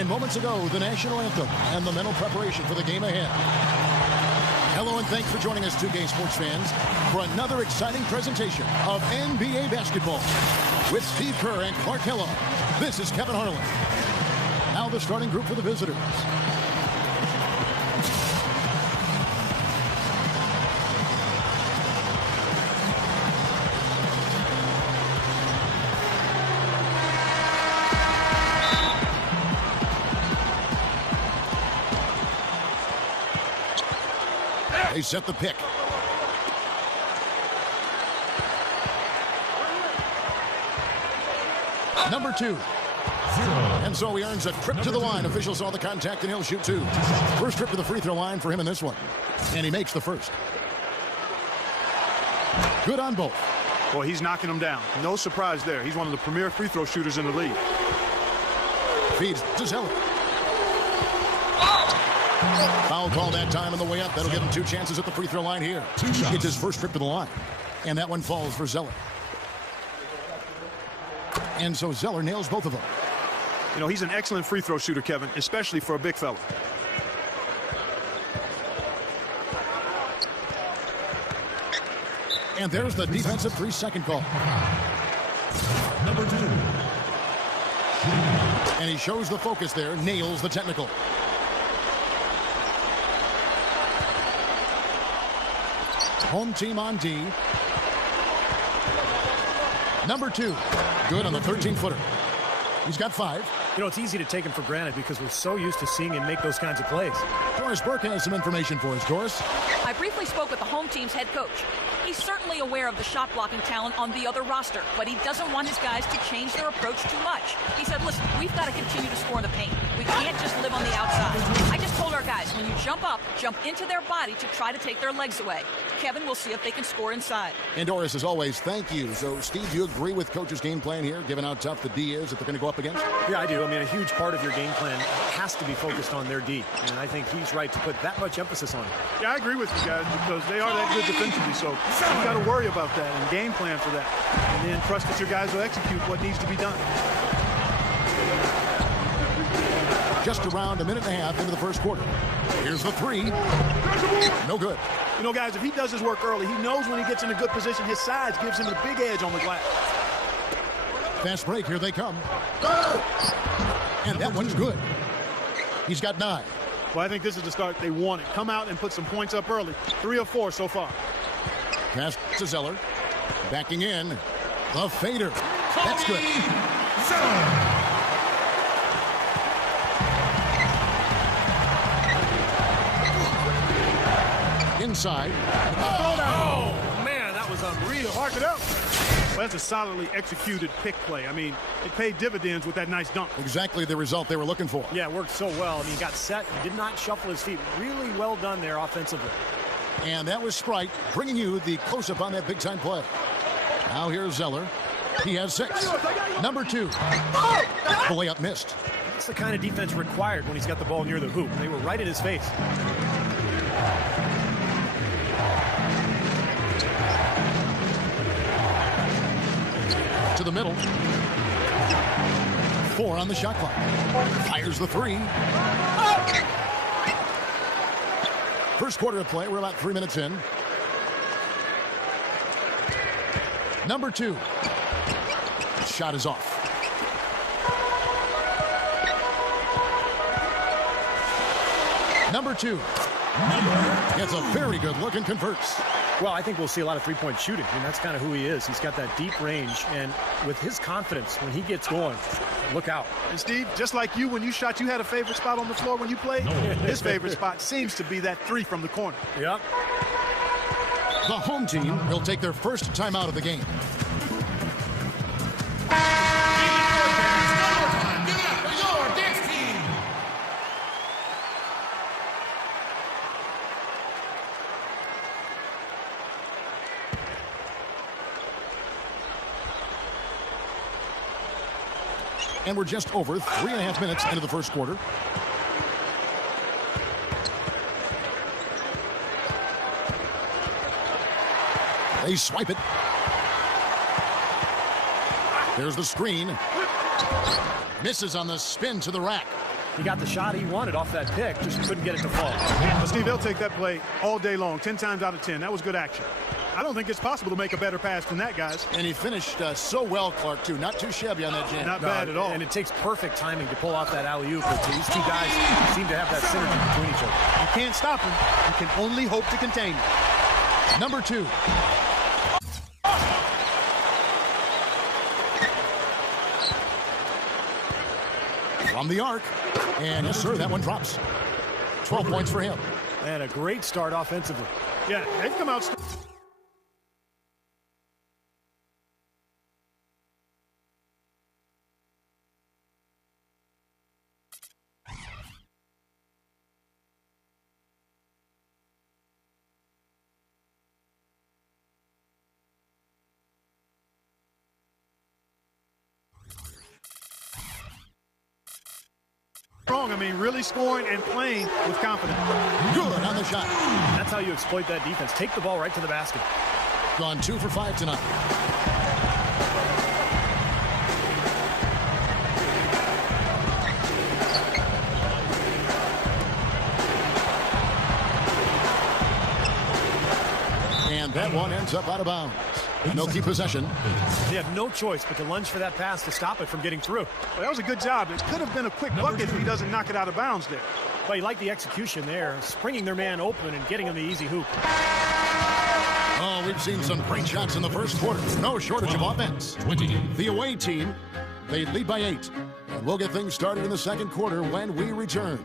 And moments ago, the national anthem and the mental preparation for the game ahead. Hello and thanks for joining us, 2K Sports fans, for another exciting presentation of NBA basketball. With Steve Kerr and Clark Kellogg, this is Kevin Harlan. Now the starting group for the visitors. They set the pick. Number 2. And so he earns a trip to the line. Officials saw the contact and he'll shoot 2. First trip to the free throw line for him in this one. And he makes the first. Good on both. Well, he's knocking them down. No surprise there. He's one of the premier free throw shooters in the league. Feeds to Zeller. Foul call that time on the way up. That'll give him 2 chances at the free throw line here. It's his first trip to the line. And that one falls for Zeller. And so Zeller nails both of them. You know, he's an excellent free throw shooter, Kevin, especially for a big fella. And there's the defensive 3-second call. Number 2. And he shows the focus there, nails the technical. Home team on D. Number 2. Good on the 13-footer. He's got 5. You know, it's easy to take him for granted because we're so used to seeing him make those kinds of plays. Doris Burke has some information for us. Doris? I briefly spoke with the home team's head coach. He's certainly aware of the shot blocking talent on the other roster, but he doesn't want his guys to change their approach too much. He said, listen, we've got to continue to score in the paint. We can't just live on the outside. I just told our guys, when you jump up, jump into their body to try to take their legs away. Kevin will see if they can score inside. And Doris, as always, thank you. So, Steve, do you agree with Coach's game plan here, given how tough the D is that they're going to go up against? Yeah, I do. I mean, a huge part of your game plan has to be focused on their D. And I think he's right to put that much emphasis on it. Yeah, I agree with you guys because they are that good defensively. So you've got to worry about that and game plan for that. And then trust that your guys will execute what needs to be done. Just around a minute and a half into the first quarter. Here's the 3. No good. You know, guys, if he does his work early, he knows when he gets in a good position, his size gives him a big edge on the glass. Fast break, here they come. And that one's good. He's got 9. Well, I think this is the start they wanted. Come out and put some points up early. 3 of 4 so far. Pass to Zeller. Backing in. The fader. That's good. Inside. Oh, man, that was unreal. Mark it up. Well, that's a solidly executed pick play. I mean, it paid dividends with that nice dunk. Exactly the result they were looking for. Yeah, it worked so well. I mean, he got set. He did not shuffle his feet. Really well done there offensively. And that was Sprite bringing you the close-up on that big-time play. Now here's Zeller. He has 6. Number 2. The layup missed. That's the kind of defense required when he's got the ball near the hoop. They were right in his face. To the middle. 4 on the shot clock. Fires the 3. First quarter of play. We're about 3 minutes in. Number 2. Shot is off. Number 2. Gets a very good look and converts. Well, I think we'll see a lot of three-point shooting. I mean, that's kind of who he is. He's got that deep range, and with his confidence, when he gets going, look out. And Steve, just like you, when you shot, you had a favorite spot on the floor when you played. His favorite spot seems to be that 3 from the corner. Yep. The home team will take their first timeout of the game. And we're just over 3.5 minutes into the first quarter. They swipe it. There's the screen. Misses on the spin to the rack. He got the shot he wanted off that pick, just couldn't get it to fall. But Steve, they'll take that play all day long, 10 times out of 10. That was good action. I don't think it's possible to make a better pass than that, guys. And he finished so well, Clark, too. Not too shabby on that jam. Not bad at all. And it takes perfect timing to pull off that alley-oop. These two guys seem to have that synergy between each other. You can't stop him. You can only hope to contain him. Number 2. From the arc. And yes, sir, that one drops. 12 points for him. And a great start offensively. Yeah, they've come out. I mean, really scoring and playing with confidence. Good on the shot. That's how you exploit that defense. Take the ball right to the basket. Gone 2 for 5 tonight. And that one ends up out of bounds. No key possession. They have no choice but to lunge for that pass to stop it from getting through. Well, that was a good job. It could have been a quick bucket if he doesn't knock it out of bounds there. But you like the execution there, springing their man open and getting him the easy hoop. Oh, we've seen some great shots in the first quarter. No shortage of offense. 20. The away team, they lead by 8. And we'll get things started in the second quarter when we return.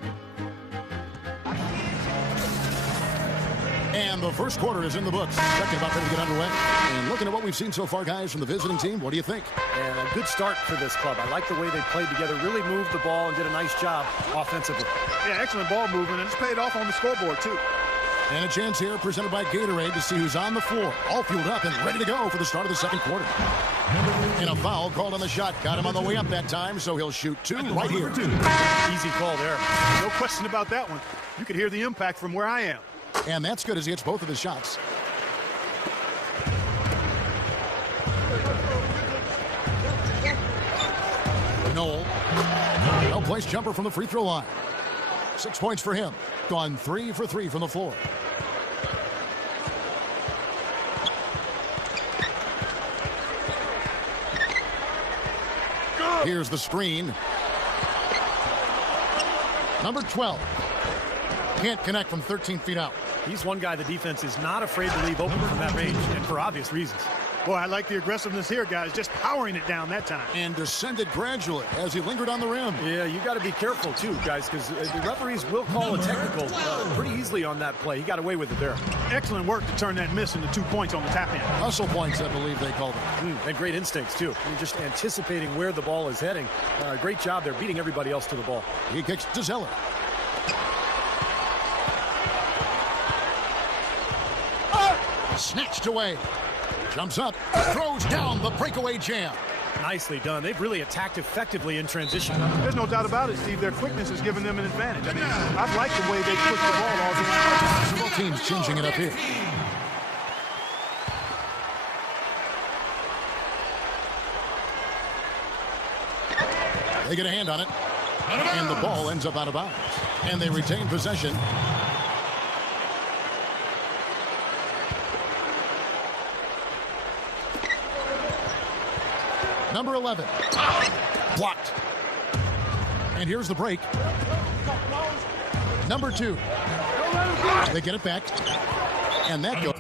And the first quarter is in the books. Second about ready to get underway. And looking at what we've seen so far, guys, from the visiting team, what do you think? And a good start for this club. I like the way they played together, really moved the ball and did a nice job offensively. Yeah, excellent ball movement, and it's paid off on the scoreboard, too. And a chance here presented by Gatorade to see who's on the floor. All fueled up and ready to go for the start of the second quarter. And a foul called on the shot. Got him on the way up that time, so he'll shoot 2 right here. Easy call there. No question about that one. You could hear the impact from where I am. And that's good as he hits both of his shots. Noel. Well-placed jumper from the free throw line. 6 points for him. Gone 3 for 3 from the floor. Here's the screen. Number 12. Can't connect from 13 feet out. He's one guy the defense is not afraid to leave open from that range, and for obvious reasons. Boy, I like the aggressiveness here, guys. Just powering it down that time. And descended gradually as he lingered on the rim. Yeah, you got to be careful, too, guys, because the referees will call a technical pretty easily on that play. He got away with it there. Excellent work to turn that miss into 2 points on the tap-in. Hustle points, I believe they called them. And great instincts, too. You're just anticipating where the ball is heading. Great job there, beating everybody else to the ball. He kicks to Zeller. Snatched away. Jumps up. Throws down the breakaway jam. Nicely done. They've really attacked effectively in transition. There's no doubt about it, Steve. Their quickness has given them an advantage. I mean, I like the way they push the ball all game. Both teams changing it up here. They get a hand on it. And the ball ends up out of bounds. And they retain possession. Number 11. Blocked. And here's the break. Number 2. They get it back. And that goes.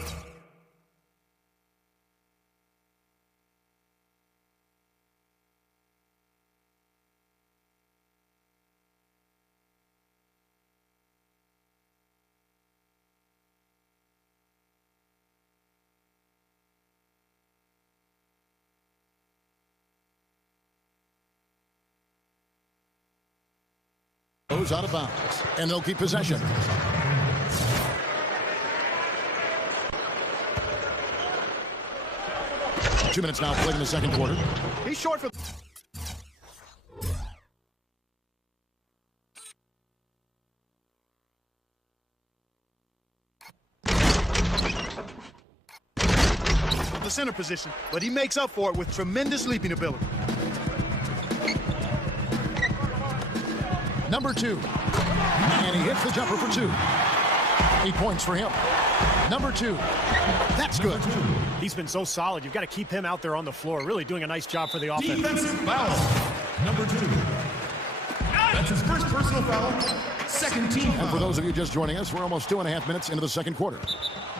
Goes out of bounds, and they'll keep possession. Two minutes now played in the second quarter. He's short for... the center position, but he makes up for it with tremendous leaping ability. Number 2. And he hits the jumper for 2. 8 points for him. Number 2. That's good. He's been so solid. You've got to keep him out there on the floor. Really doing a nice job for the offense. Defensive foul. Number 2. That's his first personal foul. Second team foul. And for those of you just joining us, we're almost 2.5 minutes into the second quarter.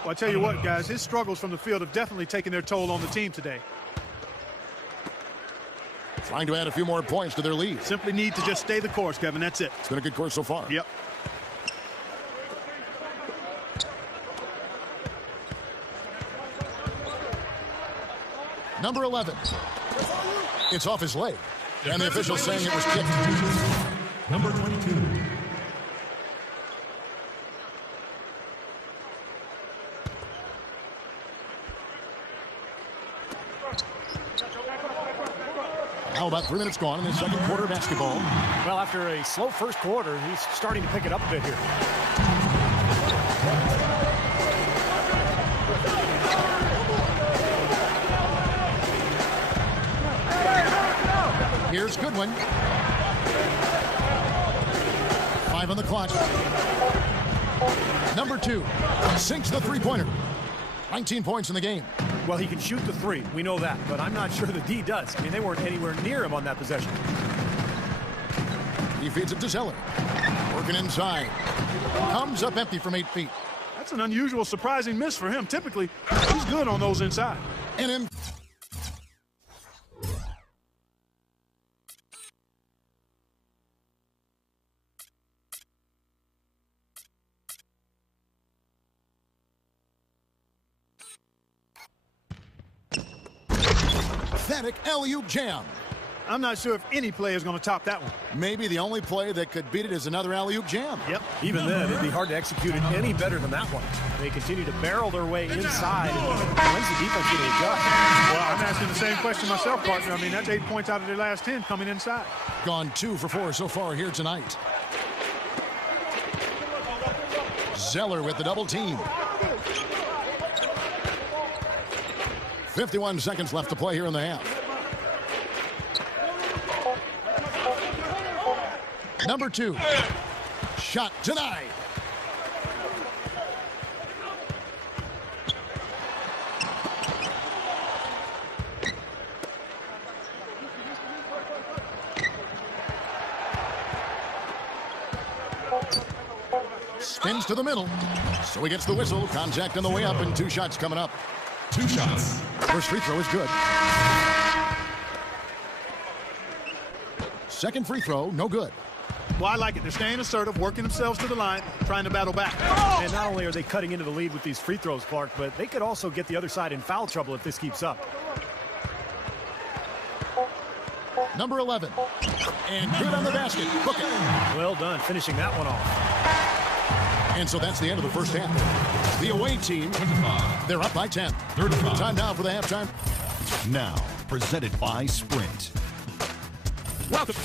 Well, I tell you what, guys, his struggles from the field have definitely taken their toll on the team today. Trying to add a few more points to their lead. Simply need to just stay the course, Kevin. That's it. It's been a good course so far. Yep. Number 11. It's off his leg. And the official saying it was kicked. Number 22. Now about 3 minutes gone in the second quarter of basketball. Well, after a slow first quarter, he's starting to pick it up a bit here. Here's Goodwin. 5 on the clock. Number 2 sinks the three-pointer. 19 points in the game. Well, he can shoot the three. We know that, but I'm not sure the D does. I mean, they weren't anywhere near him on that possession. He feeds it to Zeller. Working inside. Comes up empty from 8 feet. That's an unusual, surprising miss for him. Typically, he's good on those inside. And in. Pathetic alley-oop jam. I'm not sure if any play is going to top that one. Maybe the only play that could beat it is another alley-oop jam. Yep. Even then, it'd be hard to execute it any better than that one. They continue to barrel their way inside. When's the defense going to adjust? Well, I'm asking the same question myself, partner. I mean, that's 8 points out of their last 10 coming inside. Gone 2 for 4 so far here tonight. Zeller with the double team. 51 seconds left to play here in the half. Number 2. Shot denied. Spins to the middle. So he gets the whistle. Contact on the way up and 2 shots coming up. 2 shots. First free throw is good. Second free throw, no good. Well, I like it. They're staying assertive, working themselves to the line, trying to battle back. And not only are they cutting into the lead with these free throws, Clark, but they could also get the other side in foul trouble if this keeps up. Number 11. And good on the basket. Book it. Well done, finishing that one off. And so that's the end of the first half. The away team, 25. they're up by 10. 35. Time now for the halftime. Now, presented by Sprint. Welcome.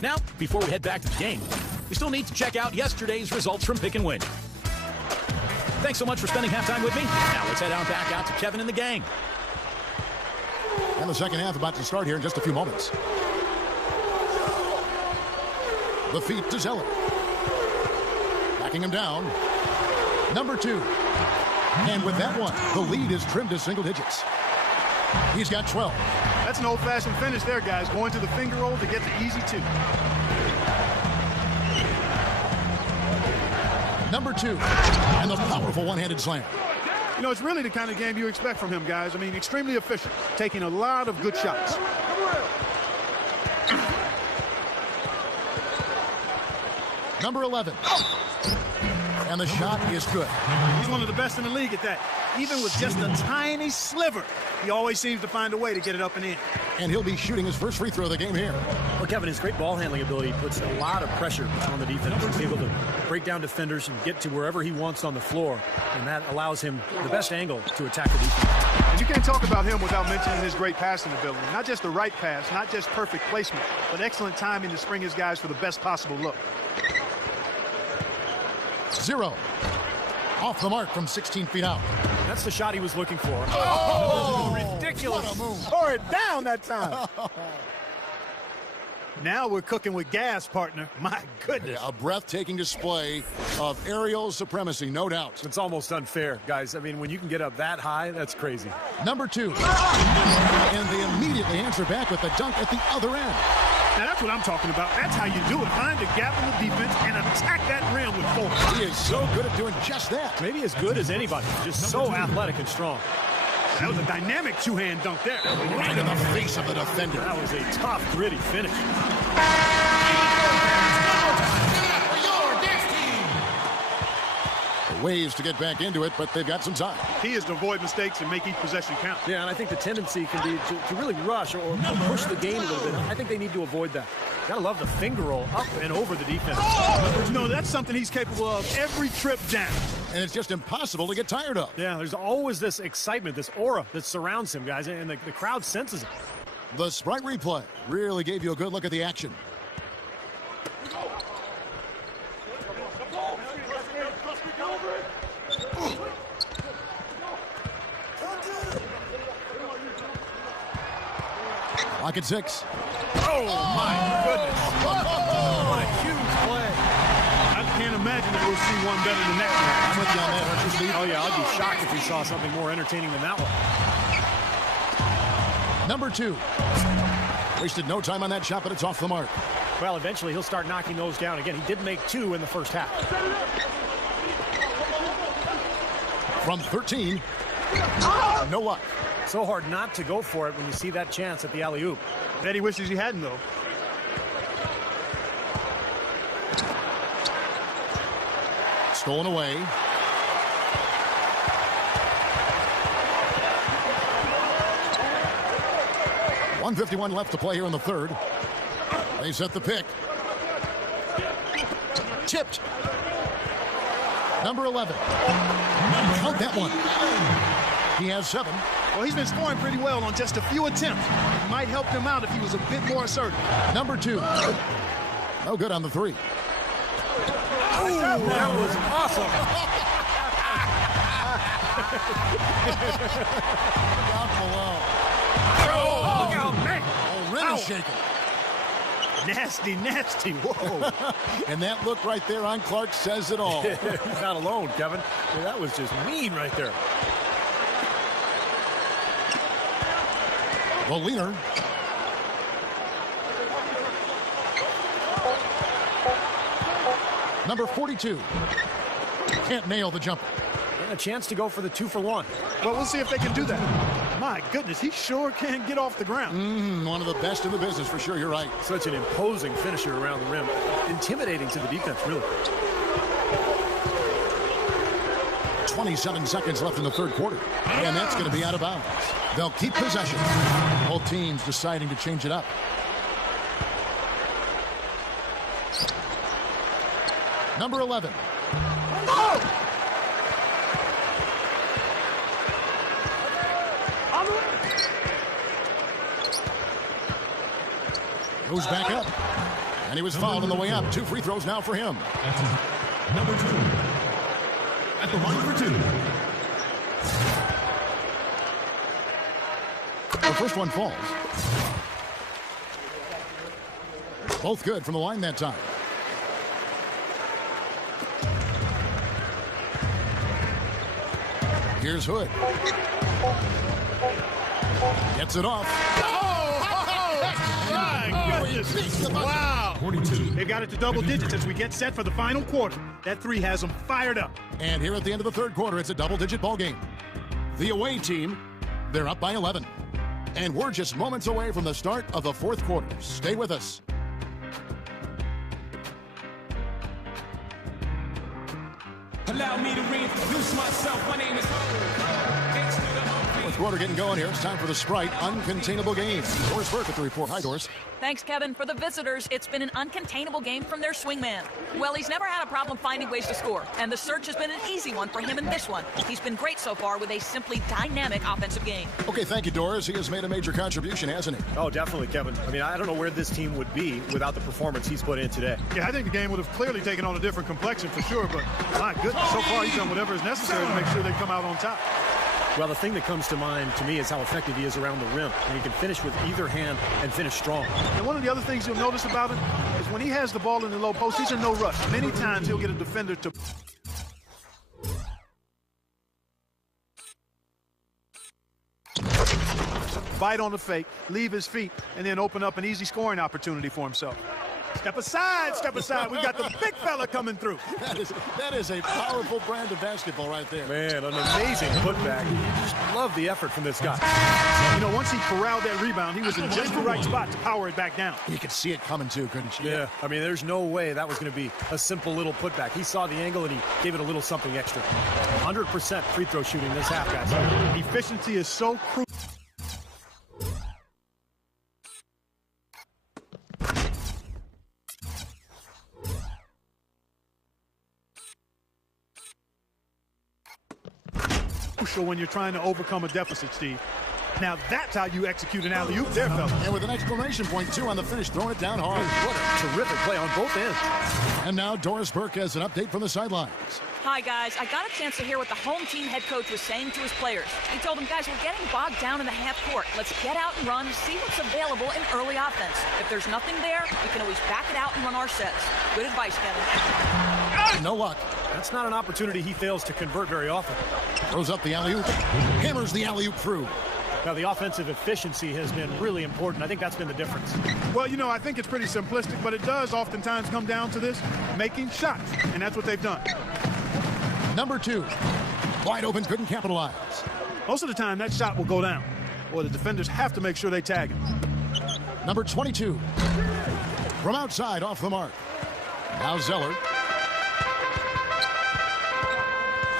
Now, before we head back to the game, we still need to check out yesterday's results from Pick and Win. Thanks so much for spending halftime with me. Now let's head on back out to Kevin and the gang. And the second half about to start here in just a few moments. The feet to Zeller. Backing him down. Number 2. And with that one, the lead is trimmed to single digits. He's got 12. That's an old-fashioned finish there, guys. Going to the finger roll to get the easy 2. Number 2. And the powerful one-handed slam. You know, it's really the kind of game you expect from him, guys. I mean, extremely efficient, taking a lot of good shots. Number 11. And the shot is good. He's one of the best in the league at that. Even with just a tiny sliver, he always seems to find a way to get it up and in. And he'll be shooting his first free throw of the game here. Well, Kevin, his great ball handling ability puts a lot of pressure on the defense. He's able to break down defenders and get to wherever he wants on the floor, and that allows him the best angle to attack the defense. And you can't talk about him without mentioning his great passing ability. Not just the right pass, not just perfect placement, but excellent timing to spring his guys for the best possible look. 0. Off the mark from 16 feet out. That's the shot he was looking for. Oh, ridiculous. What a move. Tore it down that time. Now we're cooking with gas, partner. My goodness. Yeah, a breathtaking display of aerial supremacy, no doubt. It's almost unfair, guys. I mean, when you can get up that high, that's crazy. Number 2. And they immediately answer back with a dunk at the other end. Now, that's what I'm talking about. That's how you do it. Find the gap in the defense and attack that rim with force. He is so good at doing just that. Maybe as good as anybody. Just so athletic and strong. That was a dynamic two-hand dunk there. Right in the face of the defender. That was a tough, gritty finish. Ways to get back into it, but they've got some time. He is to avoid mistakes and make each possession count. Yeah, and I think the tendency can be to really rush or push the game a little bit. I think they need to avoid that. Gotta love the finger roll up and over the defense. But you know, that's something he's capable of every trip down. And it's just impossible to get tired of. Yeah, there's always this excitement, this aura that surrounds him, guys, and the crowd senses it. The Sprite replay really gave you a good look at the action. Lock at 6. Oh, my goodness. What a huge play. I can't imagine that we'll see one better than that. I'm with you on that, aren't you, Steve? Oh, yeah, I'd be shocked if we saw something more entertaining than that one. Number 2. Wasted no time on that shot, but it's off the mark. Well, eventually he'll start knocking those down again. He did make 2 in the first half. From 13. No luck. So hard not to go for it when you see that chance at the alley-oop. Bet he wishes he hadn't, though. Stolen away. .151 left to play here in the third. They set the pick. Tipped. Number 11. Count that one. He has 7. Well, he's been scoring pretty well on just a few attempts. It might help him out if he was a bit more assertive. Number 2. No good on the 3. Oh, that was awesome. Down below. Oh, look out, man. Already shaken. Nasty, nasty. Whoa. And that look right there on Clark says it all. He's not alone, Kevin. That was just mean right there. The leaner. Number 42. Can't nail the jumper. And a chance to go for the 2-for-1. Well, we'll see if they can do that. My goodness, he sure can get off the ground. One of the best in the business for sure. You're right. Such an imposing finisher around the rim. Intimidating to the defense, really. 27 seconds left in the third quarter. And that's going to be out of bounds. They'll keep possession. Both teams deciding to change it up. Number 11. Goes back up. And he was fouled on the way up. 2 free throws now for him. That's number 2. At the line for 2. The first one falls. Both good from the line that time. Here's Hood. Gets it off. My goodness. Wow. 42. They've got it to double digits as we get set for the final quarter. That 3 has them fired up. And here at the end of the third quarter, it's a double-digit ball game. The away team, they're up by 11. And we're just moments away from the start of the fourth quarter. Stay with us. Allow me to reintroduce myself. My name is Fourth quarter getting going here. It's time for the Sprite Uncontainable Game. Doris Burke at the report. Hi, Doris. Thanks, Kevin. For the visitors, it's been an uncontainable game from their swingman. Well, he's never had a problem finding ways to score, and the search has been an easy one for him in this one. He's been great so far with a simply dynamic offensive game. Okay, thank you, Doris. He has made a major contribution, hasn't he? Oh, definitely, Kevin. I mean, I don't know where this team would be without the performance he's put in today. Yeah, I think the game would have clearly taken on a different complexion for sure, but my goodness, so far he's done whatever is necessary to make sure they come out on top. Well, the thing that comes to mind to me is how effective he is around the rim. And he can finish with either hand and finish strong. And one of the other things you'll notice about him is when he has the ball in the low post, he's in no rush. Many times he'll get a defender to bite on the fake, leave his feet, and then open up an easy scoring opportunity for himself. Step aside, step aside. We got the big fella coming through. That is a powerful brand of basketball right there. Man, an amazing putback. You just love the effort from this guy. You know, once he corralled that rebound, he was in just the right spot to power it back down. You could see it coming too, couldn't you? Yeah, I mean, there's no way that was going to be a simple little putback. He saw the angle and he gave it a little something extra. 100% free throw shooting this half, guys. Efficiency is so crucial. When you're trying to overcome a deficit, Steve. Now that's how you execute an alley-oop there, fella. And with an exclamation point, too, on the finish, throwing it down hard. What a terrific play on both ends. And now Doris Burke has an update from the sidelines. Hi, guys. I got a chance to hear what the home team head coach was saying to his players. He told them, guys, we're getting bogged down in the half court. Let's get out and run, see what's available in early offense. If there's nothing there, we can always back it out and run our sets. Good advice, Kevin. No luck. That's not an opportunity he fails to convert very often. Throws up the alley-oop. Hammers the alley-oop through. Now, the offensive efficiency has been really important. I think that's been the difference. Well, you know, I think it's pretty simplistic, but it does oftentimes come down to this, making shots, and that's what they've done. Number 2. Wide open, couldn't capitalize. Most of the time, that shot will go down, or the defenders have to make sure they tag him. Number 22. From outside, off the mark. Now Zeller.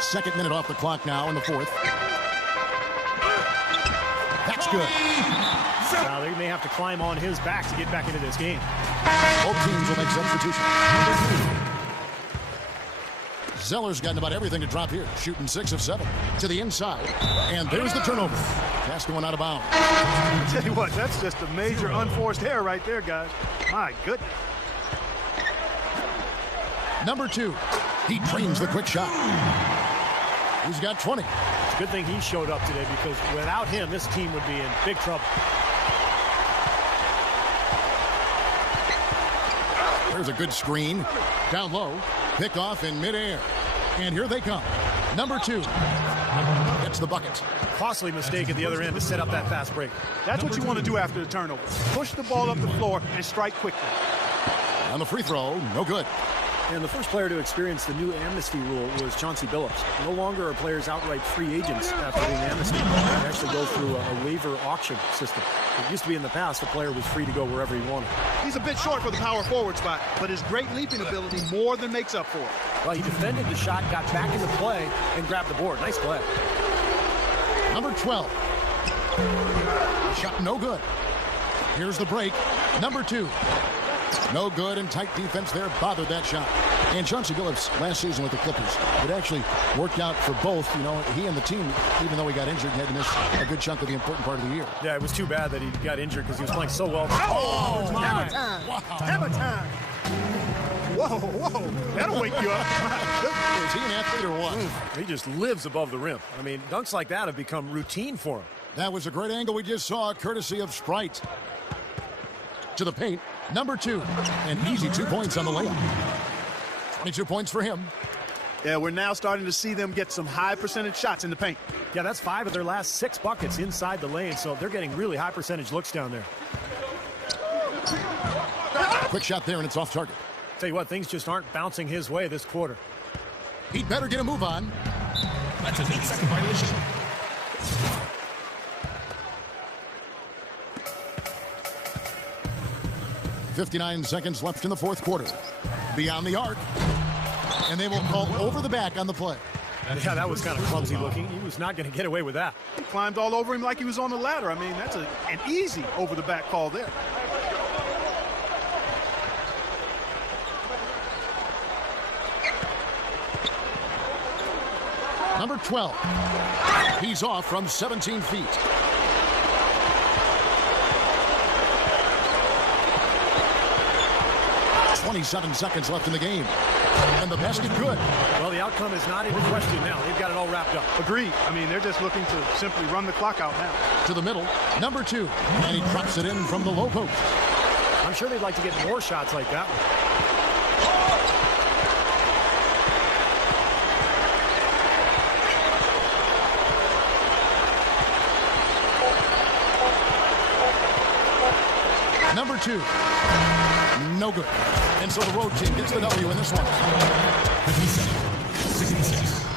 Second minute off the clock now in the fourth. That's good. Now they may have to climb on his back to get back into this game. Both teams will make substitutions. Zeller's gotten about everything to drop here. Shooting 6 of 7 to the inside. And there's the turnover. Pass going out of bounds. I tell you what, that's just a major unforced error right there, guys. My goodness. Number 2. He trains the quick shot. He's got 20. It's a good thing he showed up today because without him, this team would be in big trouble. There's a good screen. Down low. Pick off in midair. And here they come. Number 2. Gets the bucket. Costly mistake at the other end to set up that fast break. That's what you want to do after the turnover. Push the ball up the floor and strike quickly. On the free throw, no good. And the first player to experience the new amnesty rule was Chauncey Billups. No longer are players outright free agents after being amnesty. They actually go through a waiver auction system. It used to be in the past the player was free to go wherever he wanted. He's a bit short for the power forward spot, but his great leaping ability more than makes up for it. Well, he defended the shot, got back into play, and grabbed the board. Nice play. Number 12. Shot no good. Here's the break. Number 2. No good, and tight defense there bothered that shot. And Chauncey Billups last season with the Clippers, it actually worked out for both. You know, he and the team, even though he got injured, had to miss a good chunk of the important part of the year. Yeah, it was too bad that he got injured because he was playing so well. Oh, hammer time. Wow. Hammer time. Whoa, whoa. That'll wake you up. Is he an athlete or what? He just lives above the rim. I mean, dunks like that have become routine for him. That was a great angle we just saw, courtesy of Sprite. To the paint, number 2. An easy 2 points on the layup. 22 points for him. Yeah, we're now starting to see them get some high percentage shots in the paint. Yeah, that's 5 of their last 6 buckets inside the lane, so they're getting really high percentage looks down there. Quick shot there, and it's off target. Tell you what, things just aren't bouncing his way this quarter. He'd better get a move on. That's an 8-second violation. .59 seconds left in the fourth quarter. Beyond the arc. And they will call over the back on the play. Yeah, that was kind of clumsy looking. He was not going to get away with that. He climbed all over him like he was on the ladder. I mean, that's an easy over the back call there. Number 12. He's off from 17 feet. .27 seconds left in the game. And the basket good. Well, the outcome is not in question now. They've got it all wrapped up. Agreed. I mean, they're just looking to simply run the clock out now. To the middle, number 2. And he drops it in from the low post. I'm sure they'd like to get more shots like that one. Number 2. No good. And so the road team gets the W in this one. 57-66.